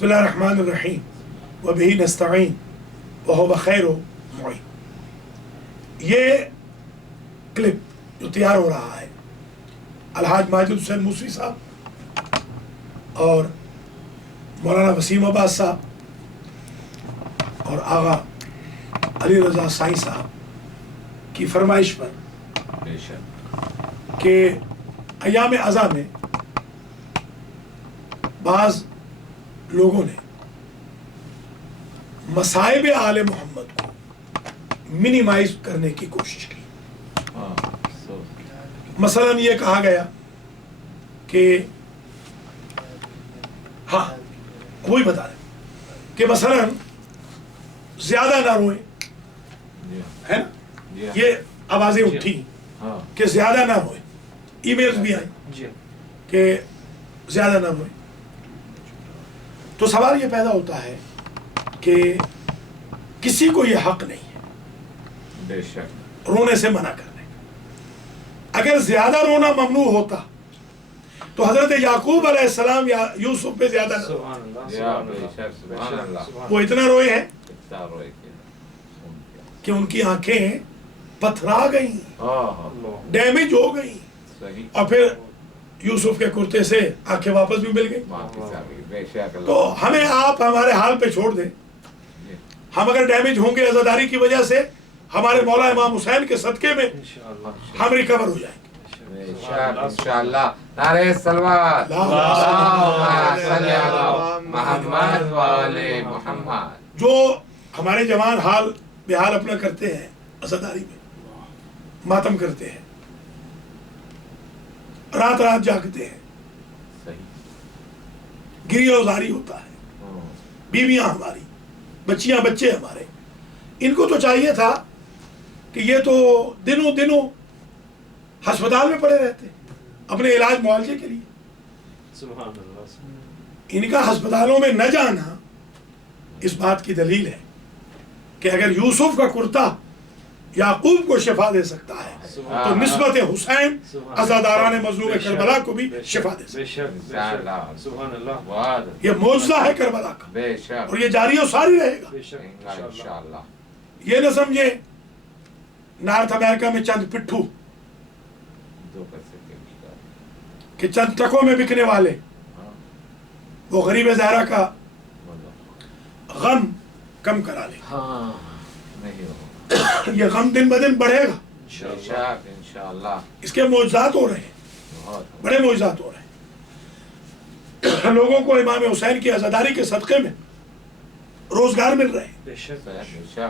बिस्मिल्लाहिर्रहमानिर्रहीम व बिही नस्तईन व हुवा खैरु मुईन। ये क्लिप जो तैयार हो रहा है अलहाज माजिद हुसैन मूसवी साहब और मौलाना वसीम अब्बास साहब और आगा अली रज़ा साईं साहब की फरमाइश पर कि अयाम अज़ा में बाज़ लोगों ने मसाइब आले मोहम्मद को मिनिमाइज करने की कोशिश की। मसलन ये कहा गया कि हाँ वही बता रहे कि मसलन ज्यादा ना रोए, है ना, ये आवाजें उठी कि ज्यादा ना रोए, ईमेल्स भी आए कि ज्यादा ना रोए। तो सवाल ये पैदा होता है कि किसी को ये हक नहीं है रोने से मना करने का। अगर ज्यादा रोना ममनू होता तो हजरत याकूब अलैहिस्सलाम या यूसुफ पे ज्यादा वो इतना रोए हैं कि उनकी आंखें पथरा गई, डैमेज हो गई, और फिर यूसुफ के कुर्ते से आंखें वापस भी मिल गई। तो हमें आप हमारे हाल पे छोड़ दें। हम अगर डैमेज होंगे अज़ादारी की वजह से, हमारे मौला इमाम हुसैन के सदके में हम रिकवर हो जाएंगे इंशाअल्लाह। नारे सलवात मुहम्मद वाले मुहम्मद। जो हमारे जवान हाल बेहाल अपना करते हैं, अज़ादारी में मातम करते हैं, रात रात जागते हैं, गिरिया उजारी होता है, बीवियां हमारी, बच्चियां बच्चे हमारे, इनको तो चाहिए था कि ये तो दिनों दिनों अस्पताल में पड़े रहते अपने इलाज मुआवजे के लिए। इनका अस्पतालों में न जाना इस बात की दलील है कि अगर यूसुफ का कुर्ता याकूब को शिफा दे सकता है तो निस्बत हुसैन अज़ादारान मज़लूम करबला को भी शिफा दे सकता है। ये मौजज़ा है करबला का और ये जारी और सारी रहेगा। ये न समझे नॉर्थ अमेरिका में चंद पिट्ठू कि चंद टकों में बिकने वाले वो गरीब ज़हरा का गम कम करा ले। ये गम दिन ब दिन बढ़ेगा इंशाअल्लाह। इसके मौजज़ात हो रहे हैं, बड़े मौजज़ात हो रहे हैं। लोगों को इमाम हुसैन की अज़ादारी के सदक़े में रोजगार मिल रहे हैं,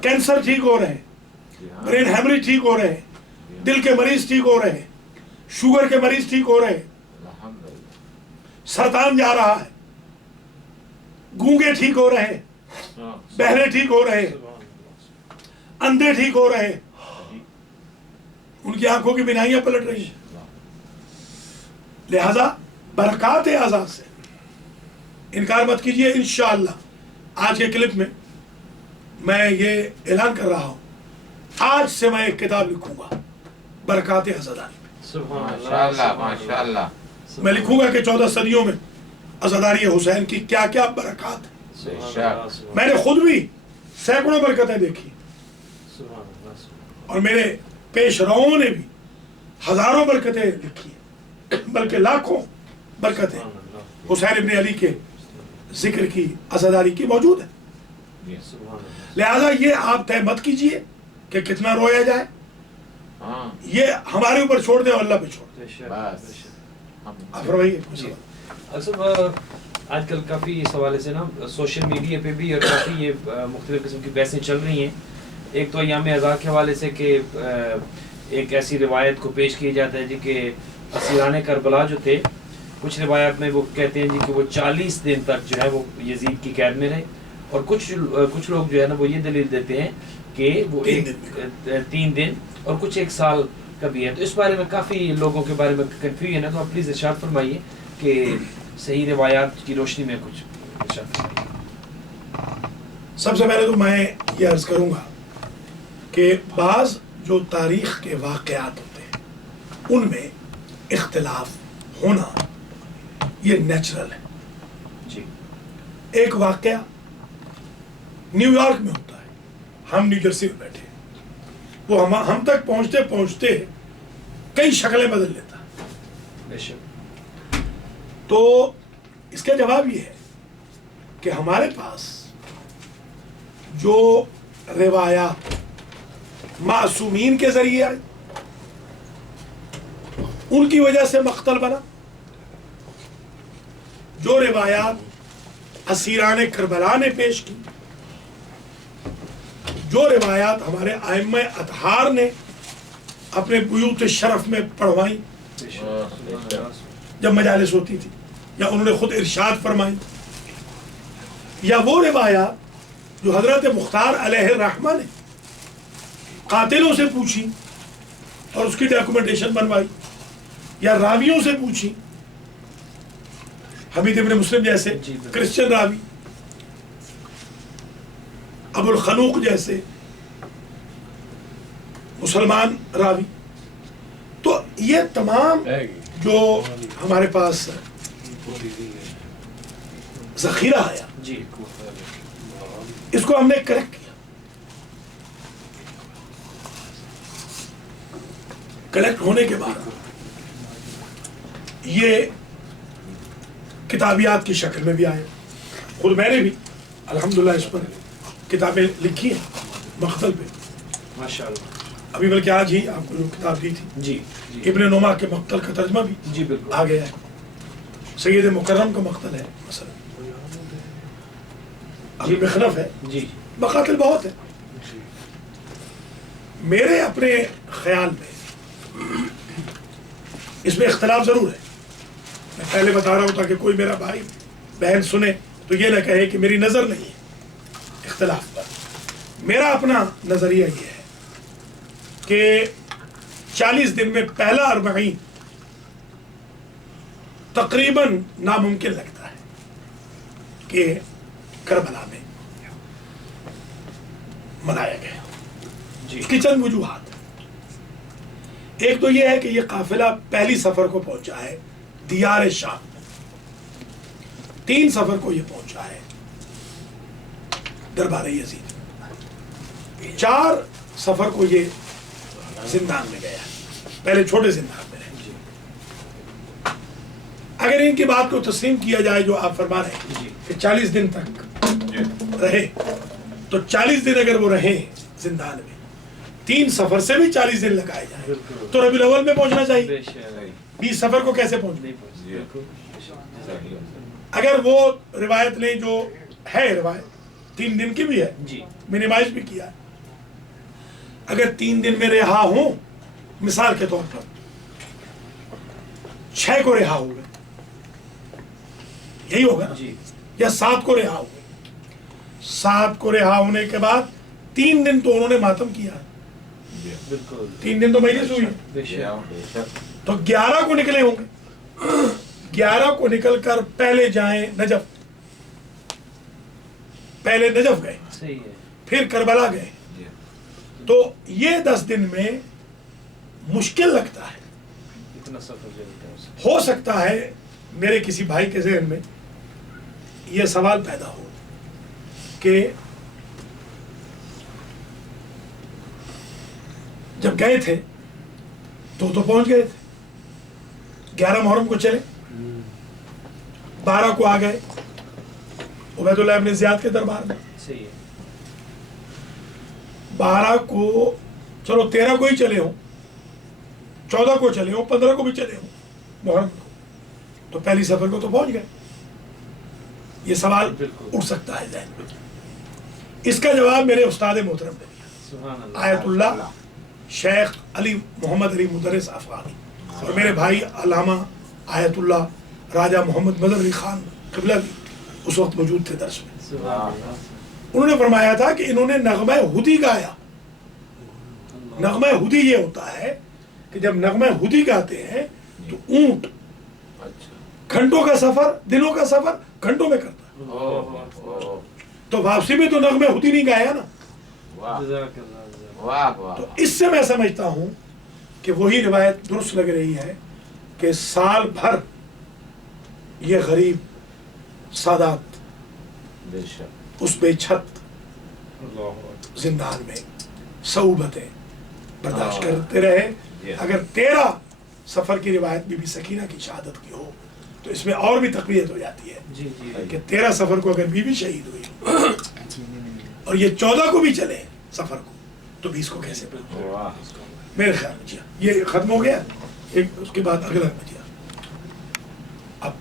कैंसर ठीक हो रहे हैं, ब्रेन हेमरेज ठीक हो रहे हैं, दिल के मरीज ठीक हो रहे हैं, शुगर के मरीज ठीक हो रहे हैं, सरतान जा रहा है, गूंगे ठीक हो रहे हैं, बहरे ठीक हो रहे हैं, अंधे ठीक हो रहे हैं, उनकी आंखों की बिनाइयां पलट रही हैं। लिहाजा बरकात आज़ाद से इनकार मत कीजिए। इंशाअल्लाह आज के क्लिप में मैं ये ऐलान कर रहा हूँ, आज से मैं एक किताब लिखूंगा बरकात अज़ादारी में। माशाअल्लाह। मैं लिखूंगा कि 14 सदियों में अज़ादारी हुसैन की क्या क्या बरकात है। मैंने खुद भी सैकड़ों बरकतें देखी और मेरे पेशराओं ने भी हजारों बरकतें लिखी, बल्कि लाखों बरकतें हुसैन इब्न अली के जिक्र की, अज़ादारी की मौजूद है। लिहाजा ये आप तय मत कीजिए कि कितना रोया जाए, ये हमारे ऊपर छोड़ दे और अल्लाह पे छोड़ दे। अक्सर आजकल काफ़ी इस हवाले से ना सोशल मीडिया पे भी और काफ़ी ये मुख्तलिफ किस्म की बहसें चल रही हैं। एक तो अयाम अज़ा के हवाले से कि एक ऐसी रिवायत को पेश किया जाता है जी कि असीरान करबला जो थे, कुछ रिवायत में वो कहते हैं जी कि वो 40 दिन तक जो है वो यजीद की कैद में रहे, और कुछ लोग जो है ना वो ये दलील देते हैं कि वो 3 दिन और कुछ 1 साल का भी है। तो इस बारे में काफ़ी लोगों के बारे में कन्फ्यूजन है, तो आप प्लीज़ इरशाद फरमाइए कि सही रिवायात की रोशनी में कुछ इरशाद फरमाइए। सबसे पहले तो मैं ये अर्ज़ करूँगा कि बाज़ जो तारीख़ के वाक़यात होते हैं उनमें इख्तिलाफ होना ये नेचुरल है। जी। ایک واقعہ نیو یارک میں ہوتا ہے، ہم نیو جرسی میں بیٹھے، وہ ہم تک پہنچتے پہنچتے کئی شکلیں بدل لیتا ہے۔ تو اس کا جواب یہ ہے کہ ہمارے پاس جو روایات معصومین کے ذریعے آئی ان کی وجہ سے مقتل بنا، جو روایات اسیران کربلا نے پیش کی، جو روایات ہمارے ائمہ اطہار نے اپنے بیوت شرف میں پڑھوائیں جب مجالس ہوتی تھی، یا انہوں نے خود ارشاد فرمائی، یا وہ روایات جو حضرت مختار علیہ الرحمہ نے قاتلوں سے پوچھی اور اس کی ڈاکومنٹیشن بنوائی، یا راویوں سے پوچھی، حمید ابن مسلم جیسے کرسچن راوی، ابو الخنوق جیسے مسلمان راوی، تو یہ تمام جو ہمارے پاس ذخیرہ آیا اس کو ہم نے کریکٹ کیا۔ کلیکٹ ہونے کے بعد یہ کتابیات کی شکل میں بھی آئے، خود میں نے بھی الحمدللہ اس پر کتابیں لکھی ہیں مقتل پہ ماشاءاللہ۔ ابھی بلکہ آج ہی آپ کو جو کتاب دی تھی جی ابن نما کے مقتل کا ترجمہ بھی جی بالکل آ گیا ہے، سید مکرم کا مقتل ہے مثلا، ابھی مخنف ہے، جی مقاتل بہت ہے۔ میرے اپنے خیال میں اس میں اختلاف ضرور ہے، میں پہلے بتا رہا ہوں تاکہ کوئی میرا بھائی بہن سنے تو یہ نہ کہے کہ میری نظر نہیں ہے اختلاف پر۔ میرا اپنا نظریہ یہ ہے کہ 40 دن میں پہلا 40 تقریباً ناممکن لگتا ہے کہ کربلا میں منایا گیا۔ اس کی چند وجوہات، ایک تو یہ ہے کہ یہ قافلہ پہلی سفر کو پہنچا ہے دیار شام، 3 سفر کو یہ پہنچا ہے دربار یزید، 4 سفر کو یہ زندان میں گیا، پہلے چھوٹے زندان میں رہے۔ اگر ان کی بات کو تسلیم کیا جائے جو آپ فرما رہے ہیں کہ 40 دن تک رہے، تو 40 دن اگر وہ رہے زندان میں، 3 سفر سے بھی 40 دن لگائے جائیں تو ربیع الاول میں پہنچنا چاہیے، 20 سفر کو کیسے پہنچنا؟ اگر وہ روایت لیں جو ہے، روایت 3 دن کی بھی ہے، منیمائز بھی کیا ہے، اگر 3 دن میں رہا ہوں مثال کے طور پر 6 کو رہا ہو گئے، یہی ہوگا یا 7 کو رہا ہو گئے، 7 کو رہا ہونے کے بعد 3 دن تو انہوں نے ماتم کیا ہے، 3 دن تو مجلس ہوئی ہے، تو 11 کو نکلے ہوں گے، 11 کو نکل کر پہلے جائیں نجف، پہلے نجف گئے، پھر کربلا گئے، تو یہ 10 دن میں مشکل لگتا ہے۔ ہو سکتا ہے میرے کسی بھائی کے ذہن میں یہ سوال پیدا ہو کہ جب گئے تھے تو پہنچ گئے تھے، 11 محرم کو چلے، 12 کو آ گئے عبید اللہ ابن زیاد کے دربار میں، 12 کو چلو 13 کو ہی چلے ہوں، 14 کو چلے ہوں، 15 کو بھی چلے ہوں محرم کو، تو پہلی سفر کو تو پہنچ گئے۔ یہ سوال اٹھ سکتا ہے ذہن میں، اس کا جواب میرے استاد محترم نے دیا، آیت اللہ شیخ علی محمد علی مدرس افغانی، اور میرے بھائی علامہ آیت اللہ راجہ محمد مظہر علی خان قبلہ بھی اس وقت موجود تھے درس میں۔ انہوں نے فرمایا تھا کہ انہوں نے نغمہ ہدی گایا۔ نغمہ ہدی یہ ہوتا ہے کہ جب نغمہ ہدی گاتے ہیں تو اونٹ گھنٹوں کا سفر، دنوں کا سفر گھنٹوں میں کرتا ہے، تو واپسی میں تو نغمہ ہدی نہیں گایا نا۔ تو اس سے میں سمجھتا ہوں کہ وہی روایت درست لگ رہی ہے کہ سال بھر یہ غریب سادات اس بے چھت زندان میں صعوبتیں برداشت کرتے رہے. اگر 13 سفر کی روایت بی بی سکینہ کی شہادت کی ہو تو اس میں اور بھی تقویت ہو جاتی ہے کہ 13 سفر کو اگر بی بی شہید ہوئی اور یہ 14 کو بھی چلے سفر کو تو 20 کو کیسے پڑھا؟ میرے خیال میں جی یہ ختم ہو گیا. ایک اس کے بعد اگلا اب